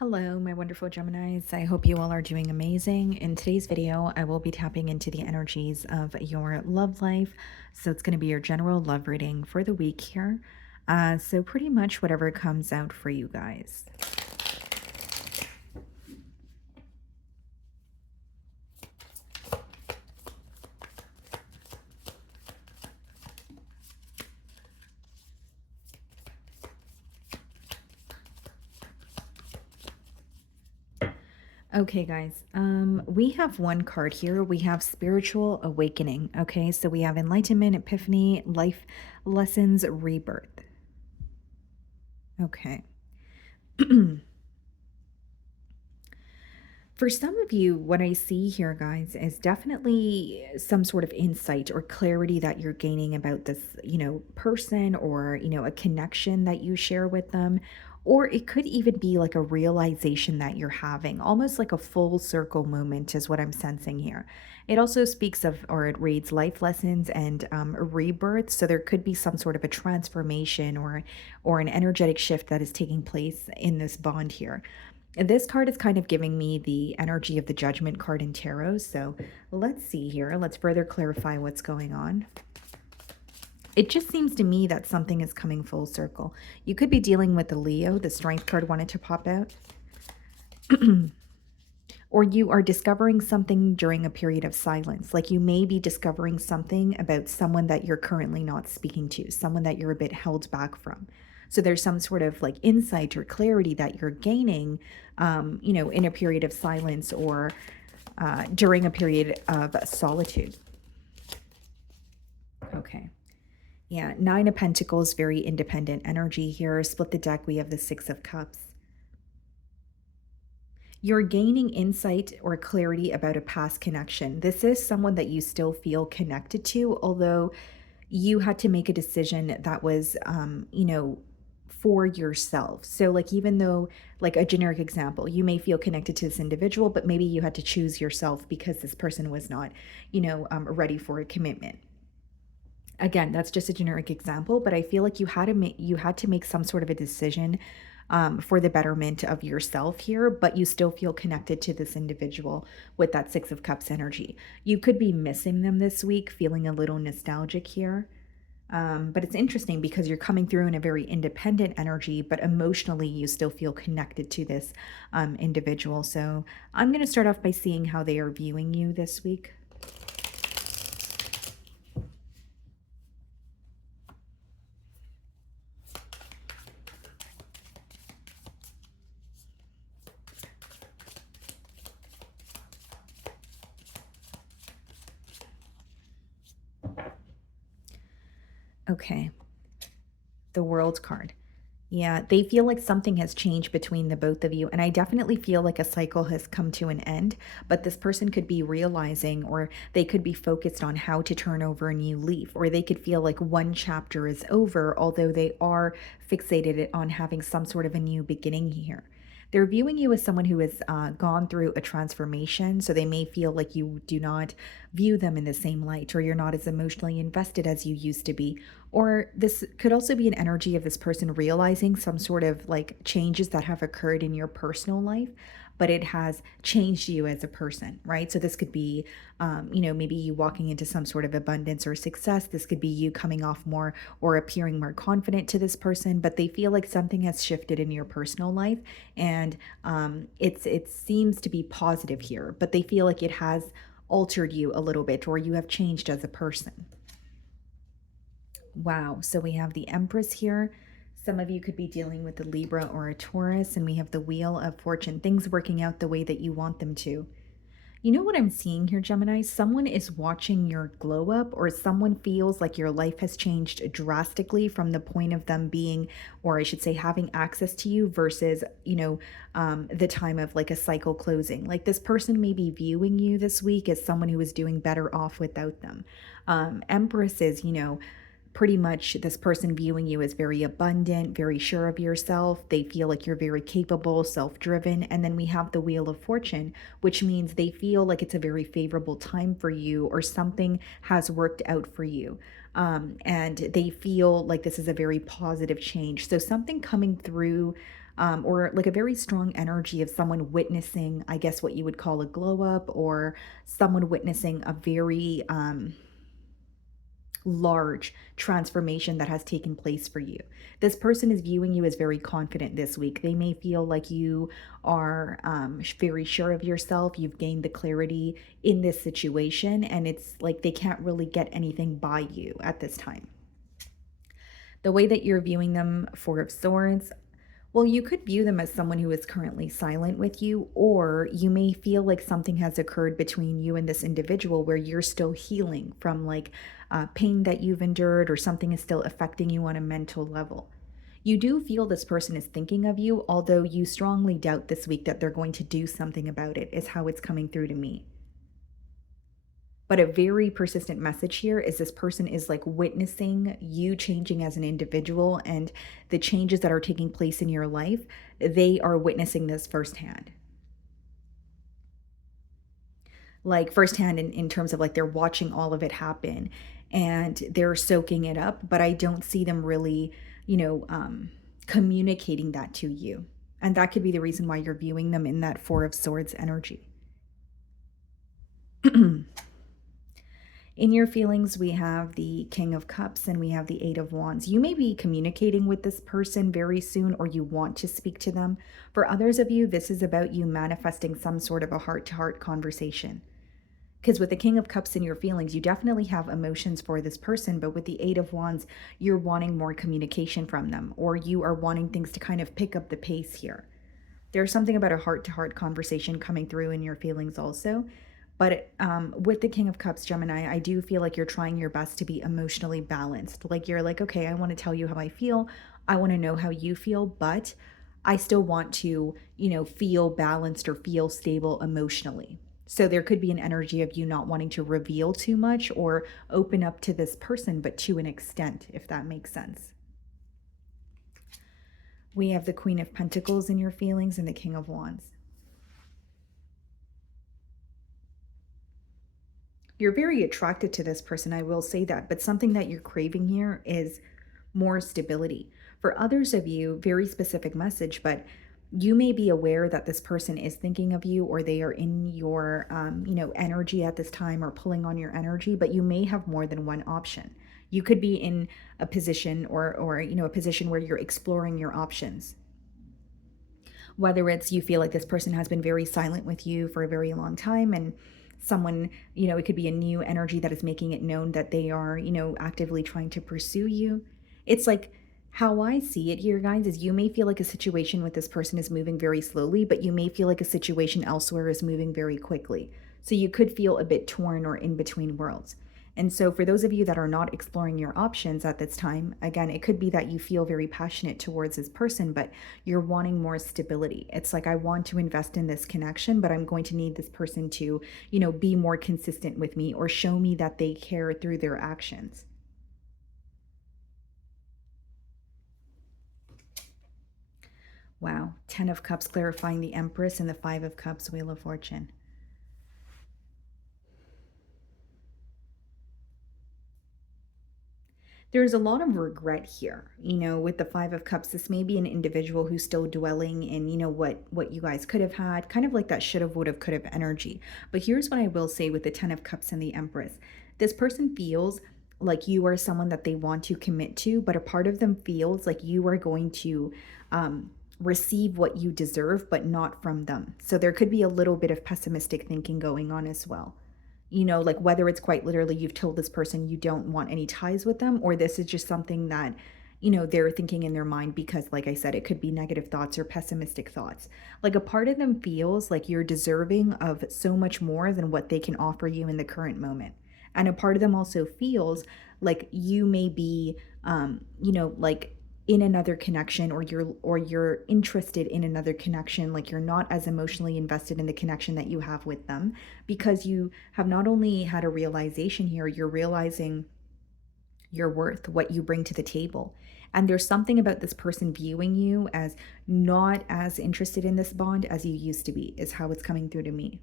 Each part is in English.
Hello, my wonderful Geminis. I hope you all are doing amazing. In today's video, I will be tapping into the energies of your love life. So it's going to be your general love reading for the week here. So pretty much whatever comes out for you guys. Okay, guys. We have one card here. We have spiritual awakening. Okay, so we have enlightenment, epiphany, life lessons, rebirth. Okay. For some of you, what I see here, guys, is definitely some sort of insight or clarity that you're gaining about this, person or, a connection that you share with them. Or it could even be like a realization that you're having, almost like a full circle moment, is what I'm sensing here. It also speaks of, or it reads life lessons and a rebirth. So there could be some sort of a transformation or an energetic shift that is taking place in this bond here. This card is kind of giving me the energy of the Judgment card in tarot. So let's see here. Let's further clarify what's going on. It just seems to me that something is coming full circle. You could be dealing with the Leo. The Strength card wanted to pop out. Or you are discovering something during a period of silence. Like you may be discovering something about someone that you're currently not speaking to, someone that you're a bit held back from. So there's some sort of like insight or clarity that you're gaining, in a period of silence or during a period of solitude. Okay. Yeah. Nine of Pentacles, very independent energy here. Split the deck. We have the Six of Cups. You're gaining insight or clarity about a past connection. This is someone that you still feel connected to, although you had to make a decision that was, for yourself. So, like, even though, like, a generic example, you may feel connected to this individual, but maybe you had to choose yourself because this person was not, ready for a commitment. Again, that's just a generic example, but I feel like you had to make some sort of a decision for the betterment of yourself here, but you still feel connected to this individual with that Six of Cups energy. You could be missing them this week, feeling a little nostalgic here. But it's interesting because you're coming through in a very independent energy, but emotionally you still feel connected to this individual. So I'm going to start off by seeing how they are viewing you this week. Okay, the World card. Yeah, they feel like something has changed between the both of you. And I definitely feel like a cycle has come to an end, but this person could be realizing, or they could be focused on how to turn over a new leaf, or they could feel like one chapter is over, although they are fixated on having some sort of a new beginning here. They're viewing you as someone who has gone through a transformation, so they may feel like you do not view them in the same light, or you're not as emotionally invested as you used to be. Or this could also be an energy of this person realizing some sort of like changes that have occurred in your personal life, but it has changed you as a person, right? So this could be, maybe you walking into some sort of abundance or success. This could be you coming off more or appearing more confident to this person, but they feel like something has shifted in your personal life, and it seems to be positive here, but they feel like it has altered you a little bit, or you have changed as a person. Wow. So we have the Empress here. Some of you could be dealing with a Libra or a Taurus, and we have the Wheel of Fortune, things working out the way that you want them to. You know what I'm seeing here, Gemini? Someone is watching your glow up, or someone feels like your life has changed drastically from the point of them being, or I should say, having access to you versus, the time of like a cycle closing. Like this person may be viewing you this week as someone who is doing better off without them. Empress is, pretty much this person viewing you as very abundant, very sure of yourself. They feel like you're very capable, self driven. And then we have the Wheel of Fortune, which means they feel like it's a very favorable time for you, or something has worked out for you. And they feel like this is a very positive change. So, something coming through or like a very strong energy of someone witnessing, I guess, what you would call a glow up, or someone witnessing a very large transformation that has taken place for you. This person is viewing you as very confident this week. They may feel like you are very sure of yourself. You've gained the clarity in this situation, and it's like they can't really get anything by you at this time. The way that you're viewing them, Four of Swords, well, you could view them as someone who is currently silent with you, or you may feel like something has occurred between you and this individual where you're still healing from like pain that you've endured, or something is still affecting you on a mental level. You do feel this person is thinking of you, although you strongly doubt this week that they're going to do something about it, is how it's coming through to me. But a very persistent message here is this person is like witnessing you changing as an individual, and the changes that are taking place in your life, they are witnessing this firsthand. Like firsthand in terms of like they're watching all of it happen and they're soaking it up, but I don't see them really, you know, communicating that to you. And that could be the reason why you're viewing them in that Four of Swords energy. In your feelings, we have the King of Cups and we have the Eight of Wands. You may be communicating with this person very soon, or you want to speak to them. For others of you, this is about you manifesting some sort of a heart-to-heart conversation. Because with the King of Cups in your feelings, you definitely have emotions for this person, but with the Eight of Wands, you're wanting more communication from them, or you are wanting things to kind of pick up the pace here. There's something about a heart-to-heart conversation coming through in your feelings also. But with the King of Cups, Gemini, I do feel like you're trying your best to be emotionally balanced. Like you're like, okay, I want to tell you how I feel. I want to know how you feel, but I still want to, feel balanced or feel stable emotionally. So there could be an energy of you not wanting to reveal too much or open up to this person, but to an extent, if that makes sense. We have the Queen of Pentacles in your feelings and the King of Wands. You're very attracted to this person, I will say that, but something that you're craving here is more stability. For others of you, very specific message, but you may be aware that this person is thinking of you, or they are in your energy at this time, or pulling on your energy, but you may have more than one option. You could be in a position or a position where you're exploring your options. Whether it's you feel like this person has been very silent with you for a very long time, and someone, it could be a new energy that is making it known that they are, actively trying to pursue you. It's like, how I see it here, guys, is you may feel like a situation with this person is moving very slowly, but you may feel like a situation elsewhere is moving very quickly. So you could feel a bit torn or in between worlds. And so, for those of you that are not exploring your options at this time, again, it could be that you feel very passionate towards this person, but you're wanting more stability. It's like, I want to invest in this connection, but I'm going to need this person to, be more consistent with me or show me that they care through their actions. Wow. 10 of Cups clarifying the Empress, and the 5 of Cups, Wheel of Fortune. There's a lot of regret here, with the 5 of Cups. This may be an individual who's still dwelling in, what you guys could have had, kind of like that should have, would have, could have energy. But here's what I will say with the 10 of Cups and the Empress. This person feels like you are someone that they want to commit to, but a part of them feels like you are going to receive what you deserve, but not from them. So there could be a little bit of pessimistic thinking going on as well. Like whether it's quite literally you've told this person you don't want any ties with them, or this is just something that, they're thinking in their mind because, like I said, it could be negative thoughts or pessimistic thoughts. Like a part of them feels like you're deserving of so much more than what they can offer you in the current moment. And a part of them also feels like you may be, like in another connection, or you're interested in another connection, like you're not as emotionally invested in the connection that you have with them, because you have not only had a realization here, you're realizing your worth, what you bring to the table. And there's something about this person viewing you as not as interested in this bond as you used to be, is how it's coming through to me.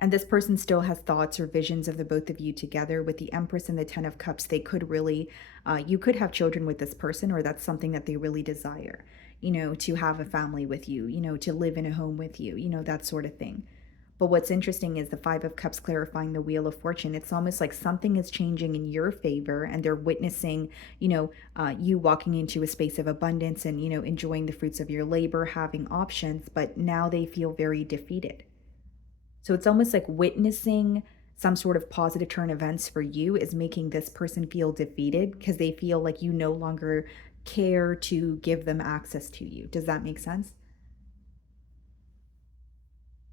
And this person still has thoughts or visions of the both of you together. With the Empress and the Ten of Cups, they could really, you could have children with this person, or that's something that they really desire, to have a family with you, to live in a home with you, that sort of thing. But what's interesting is the Five of Cups clarifying the Wheel of Fortune. It's almost like something is changing in your favor, and they're witnessing, you walking into a space of abundance and, enjoying the fruits of your labor, having options, but now they feel very defeated. So it's almost like witnessing some sort of positive turn events for you is making this person feel defeated because they feel like you no longer care to give them access to you. Does that make sense?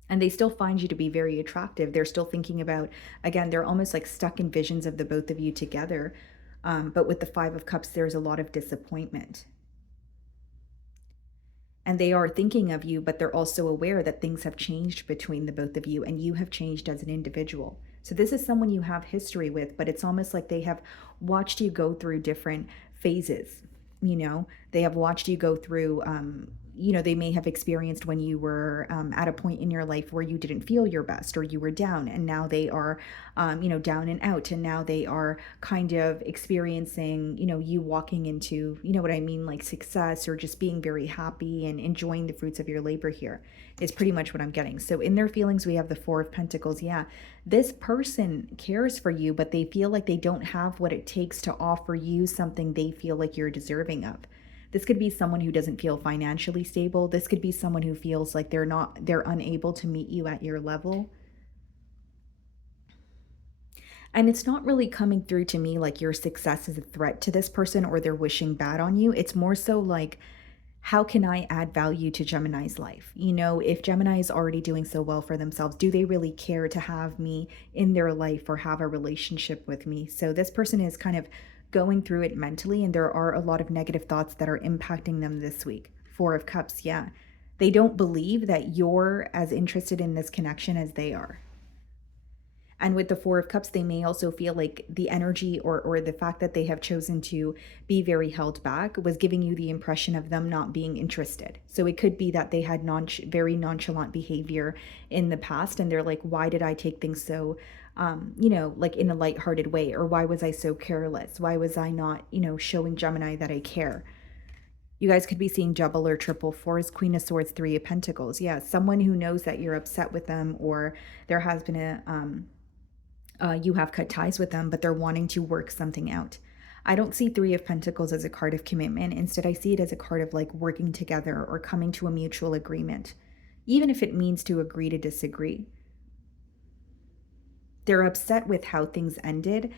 And they still find you to be very attractive. They're still thinking about, again, they're almost like stuck in visions of the both of you together. But with the Five of Cups, there's a lot of disappointment. And they are thinking of you, but they're also aware that things have changed between the both of you and you have changed as an individual. So this is someone you have history with, but it's almost like they have watched you go through different phases. They have watched you go through, they may have experienced when you were at a point in your life where you didn't feel your best or you were down, and now they are, down and out, and now they are kind of experiencing, you walking into, what I mean, like success or just being very happy and enjoying the fruits of your labor here is pretty much what I'm getting. So in their feelings, we have the Four of Pentacles. Yeah, this person cares for you, but they feel like they don't have what it takes to offer you something they feel like you're deserving of. This could be someone who doesn't feel financially stable. This could be someone who feels like they're unable to meet you at your level. And it's not really coming through to me like your success is a threat to this person or they're wishing bad on you. It's more so like, how can I add value to Gemini's life? If Gemini is already doing so well for themselves, do they really care to have me in their life or have a relationship with me? So this person is kind of going through it mentally, and there are a lot of negative thoughts that are impacting them this week. Four of Cups, yeah. They don't believe that you're as interested in this connection as they are. And with the Four of Cups, they may also feel like the energy or the fact that they have chosen to be very held back was giving you the impression of them not being interested. So it could be that they had very nonchalant behavior in the past, and they're like, why did I take things so, like in a lighthearted way? Or why was I so careless? Why was I not, showing Gemini that I care? You guys could be seeing double or triple fours, Queen of Swords, Three of Pentacles. Yeah, someone who knows that you're upset with them, or there has been you have cut ties with them, but they're wanting to work something out. I don't see Three of Pentacles as a card of commitment. Instead, I see it as a card of like working together or coming to a mutual agreement, even if it means to agree to disagree. They're upset with how things ended,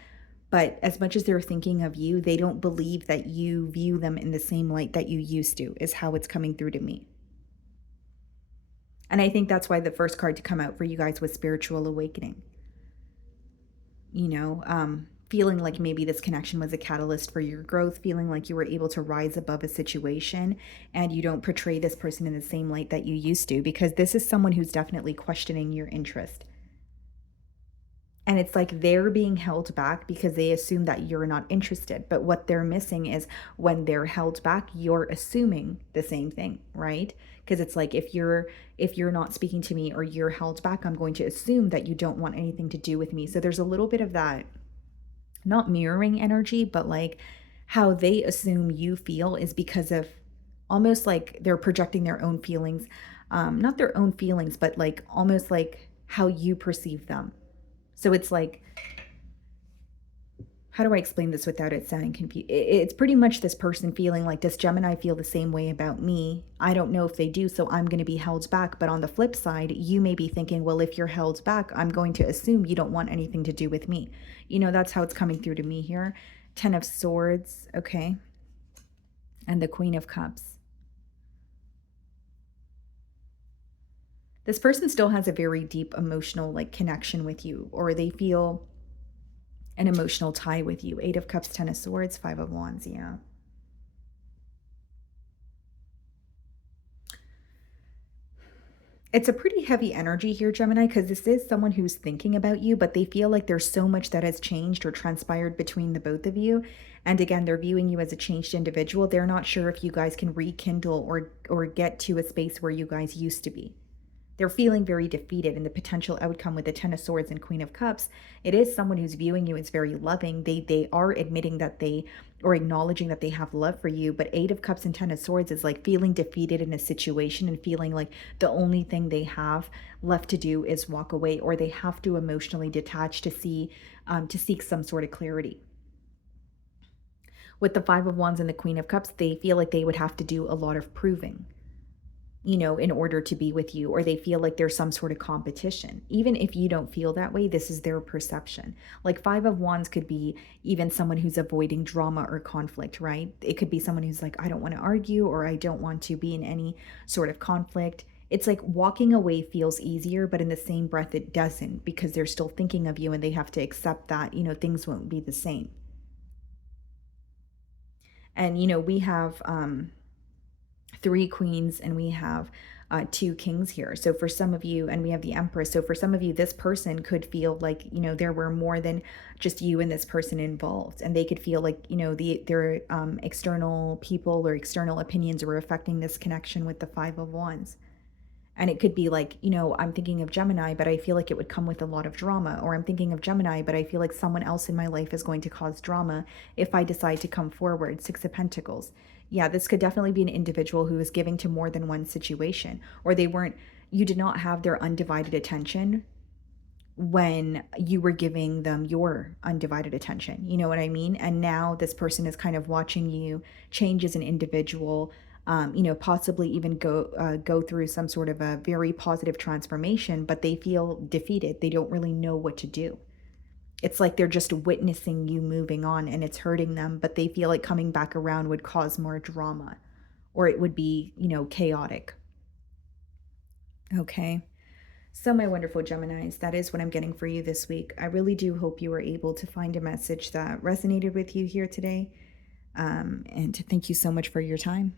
but as much as they're thinking of you, they don't believe that you view them in the same light that you used to, is how it's coming through to me. And I think that's why the first card to come out for you guys was Spiritual Awakening. Feeling like maybe this connection was a catalyst for your growth, feeling like you were able to rise above a situation and you don't portray this person in the same light that you used to, because this is someone who's definitely questioning your interest. And it's like they're being held back because they assume that you're not interested. But what they're missing is when they're held back, you're assuming the same thing, right? Because it's like if you're not speaking to me or you're held back, I'm going to assume that you don't want anything to do with me. So there's a little bit of that, not mirroring energy, but like how they assume you feel is because of almost like they're projecting their own feelings, not their own feelings, but like almost like how you perceive them. So it's like, how do I explain this without it sounding confused? It's pretty much this person feeling like, does Gemini feel the same way about me? I don't know if they do, so I'm going to be held back. But on the flip side, you may be thinking, well, if you're held back, I'm going to assume you don't want anything to do with me. That's how it's coming through to me here. Ten of Swords, okay. And the Queen of Cups. This person still has a very deep emotional like connection with you, or they feel an emotional tie with you. Eight of Cups, Ten of Swords, Five of Wands, yeah. It's a pretty heavy energy here, Gemini, because this is someone who's thinking about you, but they feel like there's so much that has changed or transpired between the both of you. And again, they're viewing you as a changed individual. They're not sure if you guys can rekindle or get to a space where you guys used to be. They're feeling very defeated, and the potential outcome with the Ten of Swords and Queen of Cups, it is someone who's viewing you as very loving. They are admitting that they, or acknowledging that they have love for you, but Eight of Cups and Ten of Swords is like feeling defeated in a situation and feeling like the only thing they have left to do is walk away, or they have to emotionally detach to see to seek some sort of clarity. With the Five of Wands and the Queen of Cups, they feel like they would have to do a lot of proving, in order to be with you, or they feel like there's some sort of competition. Even if you don't feel that way, this is their perception. Like Five of Wands could be even someone who's avoiding drama or conflict, right? It could be someone who's like, I don't want to argue, or I don't want to be in any sort of conflict. It's like walking away feels easier, but in the same breath, it doesn't, because they're still thinking of you and they have to accept that, things won't be the same. And, we have three queens and we have two kings here. So for some of you, and we have the empress. So for some of you, this person could feel like, there were more than just you and this person involved. And they could feel like, their external people or external opinions were affecting this connection with the Five of Wands. And it could be like, I'm thinking of Gemini, but I feel like it would come with a lot of drama. Or I'm thinking of Gemini, but I feel like someone else in my life is going to cause drama if I decide to come forward. Six of Pentacles. Yeah, this could definitely be an individual who is giving to more than one situation. Or you did not have their undivided attention when you were giving them your undivided attention. You know what I mean? And now this person is kind of watching you change as an individual, possibly even go through some sort of a very positive transformation, but they feel defeated. They don't really know what to do. It's like they're just witnessing you moving on and it's hurting them, but they feel like coming back around would cause more drama, or it would be, chaotic. Okay. So, my wonderful Geminis, that is what I'm getting for you this week. I really do hope you were able to find a message that resonated with you here today. And to thank you so much for your time.